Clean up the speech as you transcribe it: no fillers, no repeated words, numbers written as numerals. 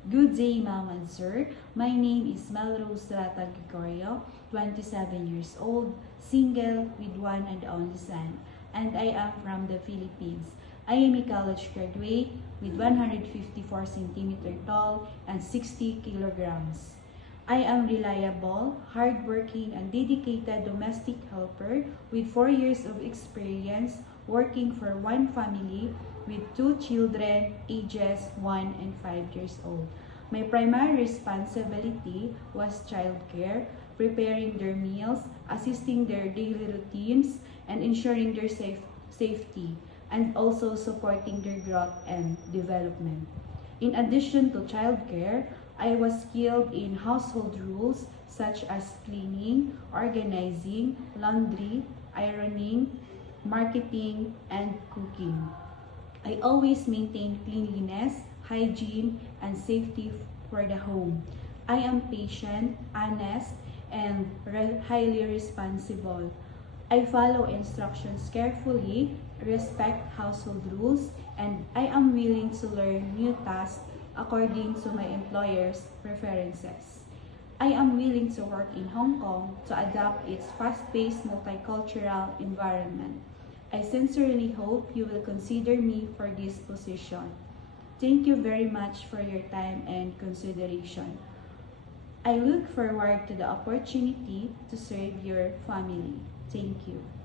Good day, ma'am and sir. My name is Melrose Lata Gregorio, 27 years old, single with one and only son, and I am from the Philippines. I am a college graduate with 154 centimeter tall and 60 kilograms. I am reliable, hardworking, and dedicated domestic helper with 4 years of experience working for one family with 2 children ages 1 and 5 years old. My primary responsibility was childcare, preparing their meals, assisting their daily routines, and ensuring their safety, and also supporting their growth and development. In addition to childcare, I was skilled in household rules such as cleaning, organizing, laundry, ironing, marketing, and cooking. I always maintain cleanliness, hygiene, and safety for the home. I am patient, honest, and highly responsible. I follow instructions carefully, respect household rules, and I am willing to learn new tasks according to my employer's preferences. I am willing to work in Hong Kong to adapt its fast-paced multicultural environment. I sincerely hope you will consider me for this position. Thank you very much for your time and consideration. I look forward to the opportunity to serve your family. Thank you.